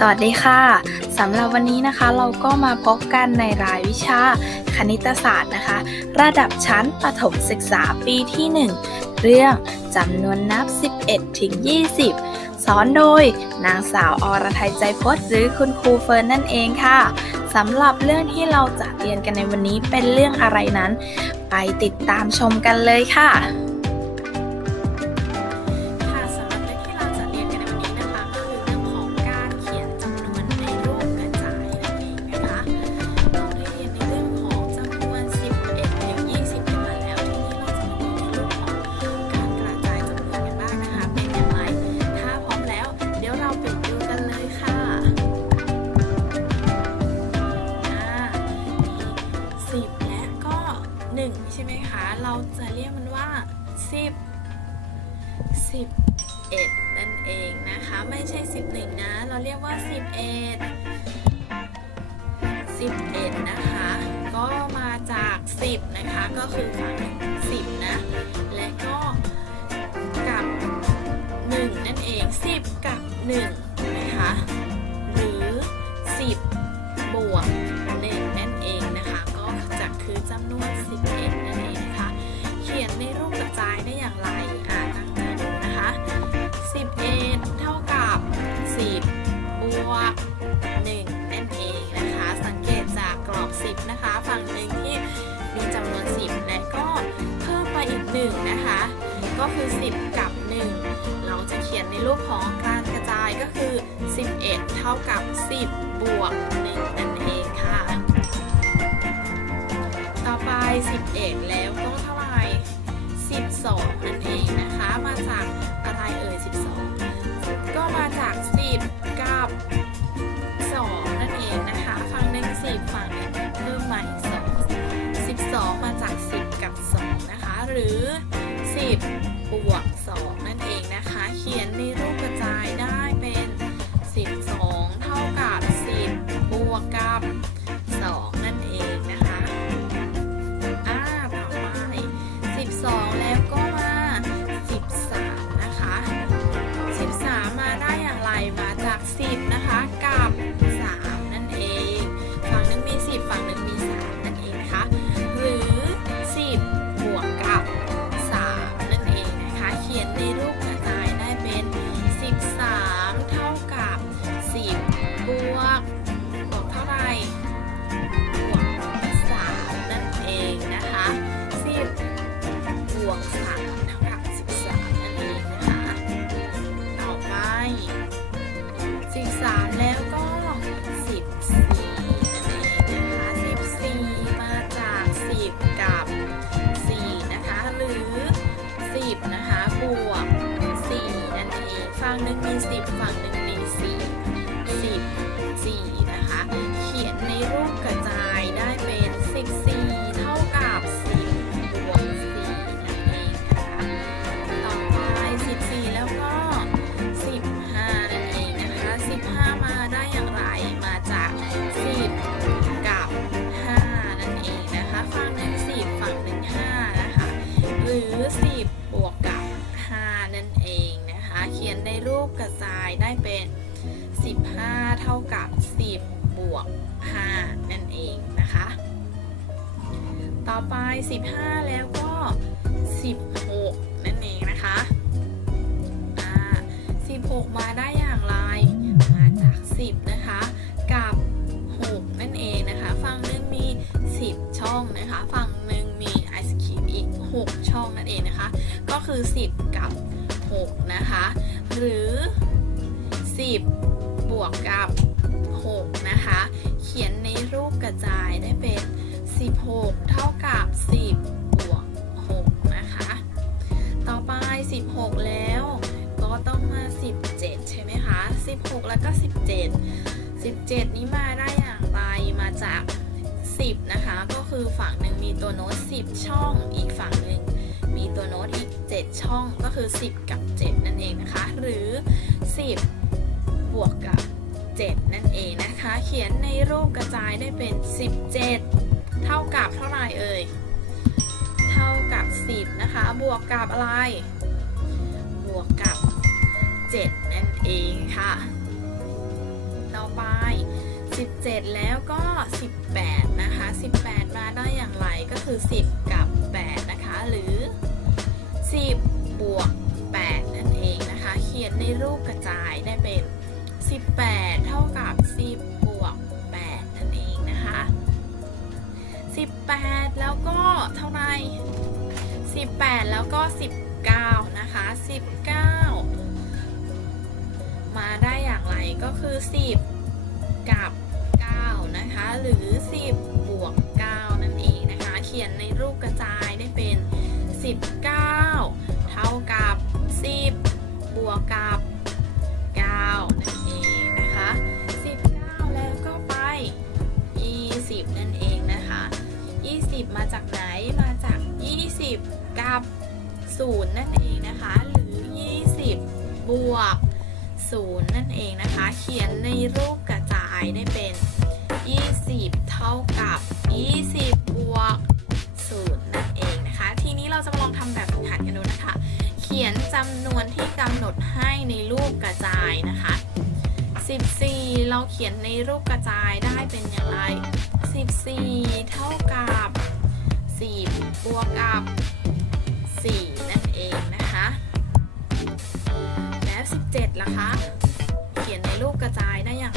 สวัสดีค่ะสำหรับวันนี้นะคะเราก็มาพบกันในรายวิชาคณิตศาสตร์นะคะ ระดับชั้นประถมศึกษาปีที่ 1 เรื่องจำนวนนับ 11 ถึง 20 สอนโดย นางสาวอรไทยใจพจน์หรือคุณครูเฟิร์นนั่นเองค่ะสำหรับเรื่องที่เราจะเรียนกันในวันนี้เป็นเรื่องอะไรนั้น ไปติดตามชมกันเลยค่ะ จะเรียกมันว่า10 11นั่นเองนะคะ ไม่ใช่11นะ เราเรียกว่า11 11นะคะ ก็มาจาก10นะคะ ก็คือฝั่ง10นะ และก็กับ1นั่นเอง10กับ1นะคะ หรือ10บวก1นั่นเองนะคะ ก็จะคือจำนวน11นั่นเอง 1 นะคะ ก็คือ 10 กับ 1 เราจะเขียนในรูปของการกระจายก็คือ 11 เท่ากับ 10 บวก1นั่นเอง หรือ 10 บวก 2 นั่นเองางหนึ่งมี10ฝั่งหนึ่งมี4 10 4นะคะ เขียนในรูปกระ 15 เท่ากับ 10 บวก 5 นั่นเองนะคะ ต่อไป 15 แล้วก็ 16 นั่นเองนะคะอ่า16 มาได้อย่างไร มาจาก 10 นะคะ กับ 6 นั่นเองนะคะ ฝั่งหนึ่งมี 10 ช่องนะคะ ฝั่งหนึ่งมีไอศครีมอีก 6 ช่องนั่นเองนะคะ ก็คือ 10 กับ 6 นะคะ หรือ 10 บวกกับ 6 นะคะ เขียนในรูปกระจายได้เป็น 16 เท่ากับ 10 บวก 6 นะคะ ต่อไป 16 แล้ว ก็ต้องมา 17 ใช่ไหมคะ 16 แล้วก็ 17 17 นี้มาได้อย่างไรมาจาก 10 นะคะ ก็คือฝั่งหนึ่งมีตัวโน้ต 10 ช่อง อีกฝั่งหนึ่งมีตัวโน้ตอีก 7 ช่อง ก็คือ 10 กับ 7 นั่นเองนะคะ หรือ 10 วกกับ 7 นั่นเองนะคะ เขียนในรูปกระจายได้เป็น 17 เท่ากับเท่าไหร่เอ่ย เท่ากับ 10 นะคะ บวกกับอะไร บวกกับ 7 นั่นเองค่ะ ต่อไป 17 แล้วก็ 18 นะคะ 18 มาได้อย่างไรก็คือ 10 กับ 8 นะคะ หรือ 10 บวก 8 นั่นเองนะคะ เขียนในรูปกระจายได้เป็น 18 เท่ากับ 10 บวก 8 นั่นเองนะคะ 18 แล้วก็เท่าไหร่ 18 แล้วก็ 19 นะคะ 19 มาได้อย่างไรก็คือ 10 กับ 9 นะคะ หรือ 10 บวก 9 นั่นเองนะคะ เขียนในรูปกระจายได้เป็น 19 เท่ากับ 10 บวกกับ 9 20มาจากไหนมาจาก 20 กับ 0 นั่นเองนะคะ หรือ 20 บวก 0 นั่นเองนะคะ เขียนในรูปกระจายได้เป็น 20 เท่ากับ 20 บวก 0 นั่นเองนะคะ ทีนี้เราจะมาลองทำแบบฝึกหัดกันดูนะคะ เขียนจำนวนที่กำหนดให้ในรูปกระจายนะคะ 14 เราเขียนในรูปกระจายได้เป็นอย่างไร 14 4บวกกับ 4 นั่นเองนะคะ แล้ว 17ล่ะคะ เขียนในรูปกระจายได้อย่าง